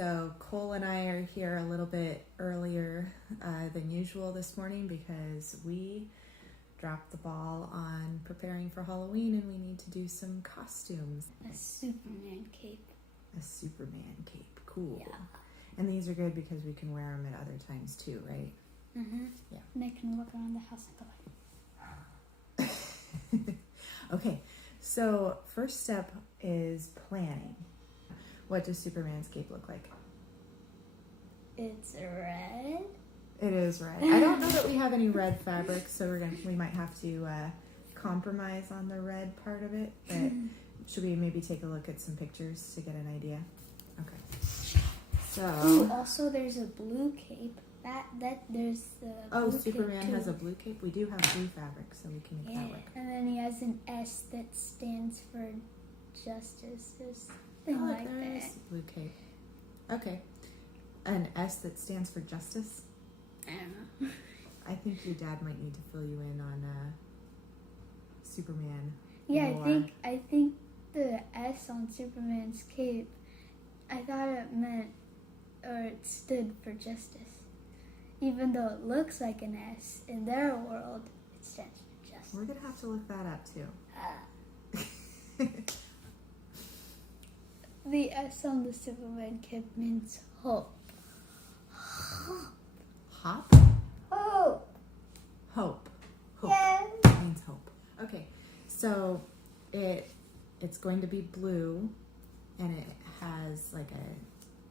So Cole and I are here a little bit earlier than usual this morning because we dropped the ball on preparing for Halloween and we need to do some costumes. A Superman cape. A Superman cape, cool. Yeah. And these are good because we can wear them at other times too, right? Mm-hmm. Yeah. And I can walk around the house and go. Okay, so first step is planning. What does Superman's cape look like? It's red. It is red. I don't know that we have any red fabric, so we might have to compromise on the red part of it. But should we maybe take a look at some pictures to get an idea? Okay. So. Ooh, also, there's a blue cape. There's the. Oh, blue Superman cape has a too. blue cape. We do have blue fabric, so we can make that work. And then he has an S that stands for justice or something like there's that. a blue cape. Okay. An S that stands for justice. I don't know. I think your dad might need to fill you in on Superman. Yeah, lore. I think the S on Superman's cape, I thought it meant, or it stood for justice. Even though it looks like an S, in their world, it stands for justice. We're gonna have to look that up too. The S on the Superman cape means hope. Hop? Hope. Hope. Hope. Yes. Means hope. Okay, so it's going to be blue, and it has like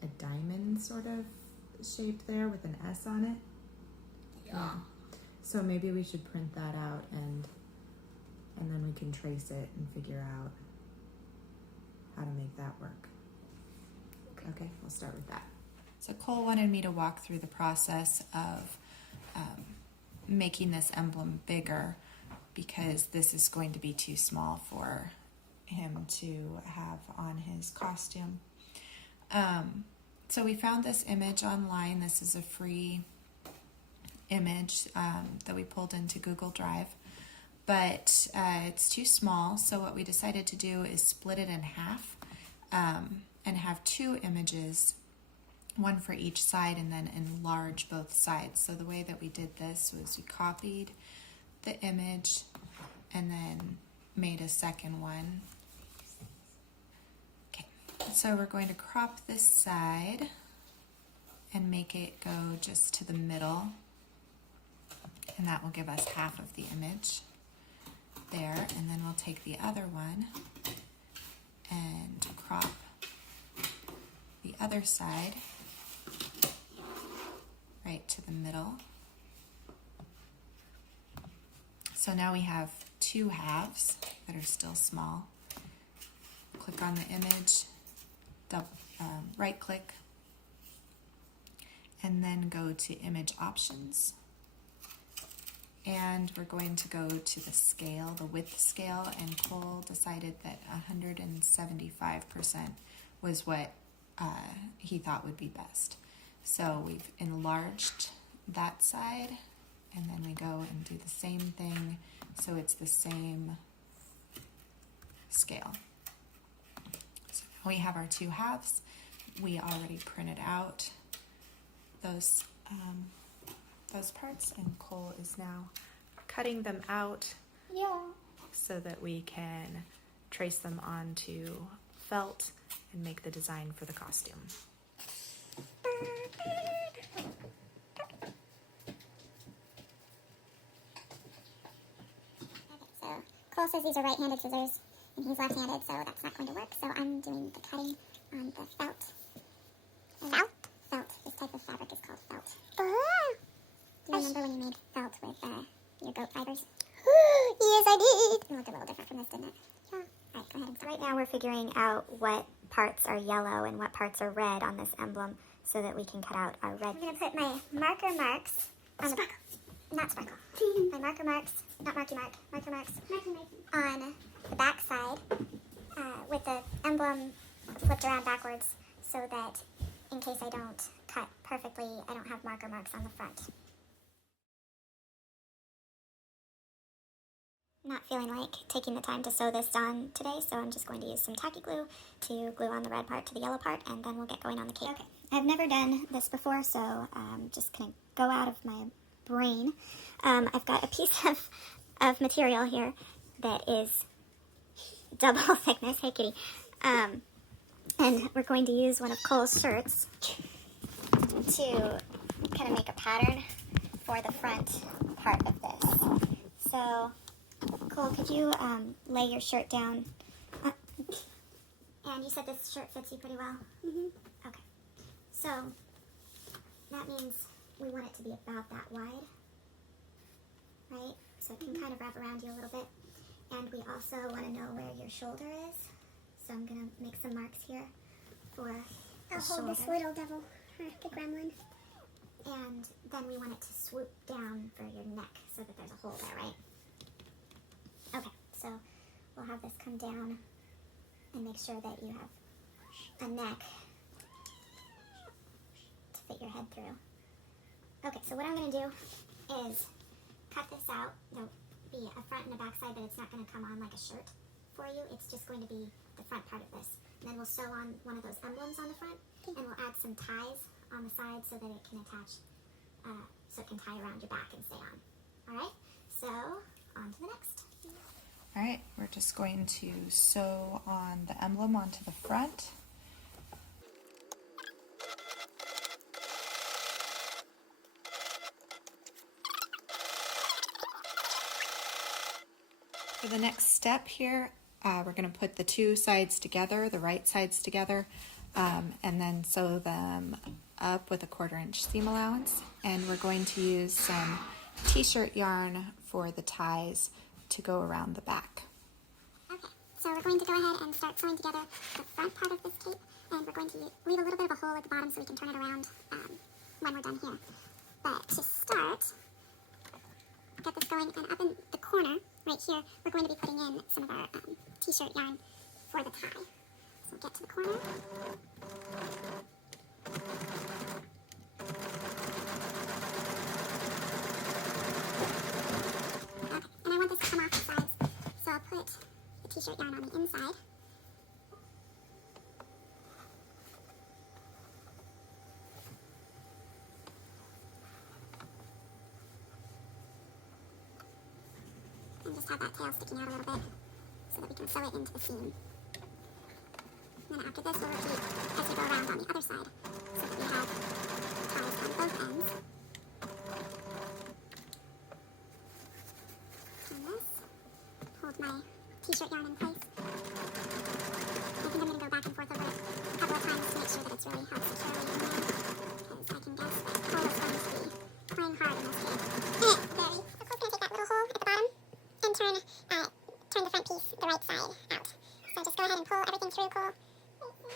a diamond sort of shape there with an S on it. Yeah. So maybe we should print that out and then we can trace it and figure out how to make that work. Okay, we'll start with that. So Cole wanted me to walk through the process of making this emblem bigger because this is going to be too small for him to have on his costume. So we found this image online. This is a free image that we pulled into Google Drive, but it's too small. So what we decided to do is split it in half and have two images, one for each side, and then enlarge both sides. So the way that we did this was we copied the image and then made a second one. Okay, so we're going to crop this side and make it go just to the middle, and that will give us half of the image there. And then we'll take the other one and crop the other side right to the middle. So now we have two halves that are still small. Click on the image, right click, and then go to image options. And we're going to go to the scale, the width scale, and Cole decided that 175% was what he thought would be best. So we've enlarged that side, and then we go and do the same thing so it's the same scale. So now we have our two halves. We already printed out those parts, and Cole is now cutting them out so that we can trace them onto felt and make the design for the costume. So Cole says these are right-handed scissors, and he's left-handed, so that's not going to work. So I'm doing the cutting on the felt. Felt? Felt. This type of fabric is called felt. Do you remember when you made felt with your goat fibers? Yes, I did. It looked a little different from this, didn't it? Yeah. All right, go ahead and start. Right now we're figuring out what parts are yellow and what parts are red on this emblem so that we can cut out our red. I'm going to put my marker marks on the... Not sparkle. My marker marks, not marky mark, marker marks on the back side with the emblem flipped around backwards so that in case I don't cut perfectly, I don't have marker marks on the front. Not feeling like taking the time to sew this on today, so I'm just going to use some tacky glue to glue on the red part to the yellow part, and then we'll get going on the cape. Okay, I've never done this before, so I'm just going to go out of my brain. I've got a piece of material here that is double thickness. Hey, kitty. And we're going to use one of Cole's shirts to kind of make a pattern for the front part of this. So, Cole, could you lay your shirt down? And you said this shirt fits you pretty well? Mm-hmm. Okay. So, that means we want it to be about that wide, right? So it can kind of wrap around you a little bit. And we also want to know where your shoulder is. So I'm going to make some marks here for I'll the hold this shoulder. little devil, the gremlin. And then we want it to swoop down for your neck so that there's a hole there, right? Okay, so we'll have this come down and make sure that you have a neck to fit your head through. Okay, so what I'm going to do is cut this out. There'll be a front and a back side, but it's not going to come on like a shirt for you. It's just going to be the front part of this. And then we'll sew on one of those emblems on the front, and we'll add some ties on the side so that it can attach, so it can tie around your back and stay on. All right, so on to the next. All right, we're just going to sew on the emblem onto the front. For the next step here, we're going to put the two sides together, the right sides together, and then sew them up with a 1/4 inch seam allowance. And we're going to use some t-shirt yarn for the ties to go around the back. Okay, so we're going to go ahead and start sewing together the front part of this cape, and we're going to leave a little bit of a hole at the bottom so we can turn it around when we're done here. But to start, get this going, and up in the corner, right here, we're going to be putting in some of our t-shirt yarn for the tie. So get to the corner. Okay, and I want this to come off the sides, so I'll put the t-shirt yarn on the inside. And just have that tail sticking out a little bit so that we can sew it into the seam. And then after this, we'll repeat as we go around on the other side so that we have ties on both ends. And this, hold my t-shirt yarn in place. I think I'm going to go back and forth over it a couple of times to make sure that it's really held securely in there, because I can guess that Cole is going to be playing hard in this game. Very. So Cole's going to take that little hole at the bottom and turn the front piece the right side out. So just go ahead and pull everything through, Cole.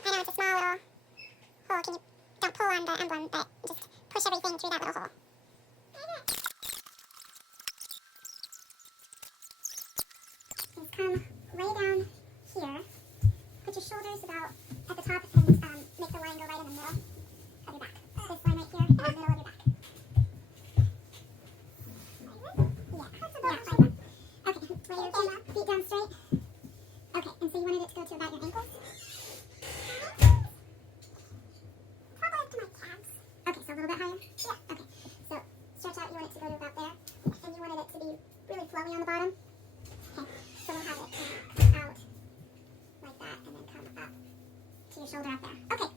I know it's a small little hole. Don't pull on the emblem, but just push everything through that little hole. Just come way down here. Put your shoulders about at the top and make the line go right in the middle of your back. This line right here in the middle of your back. Okay, lay your feet down straight. Okay, and so you wanted it to go to about your ankles? Probably up to my calves. Okay, so a little bit higher? Yeah. Okay, so stretch out, you want it to go to about there. And you wanted it to be really flowy on the bottom? Okay, so we'll have it come out like that and then come up to your shoulder up there. Okay,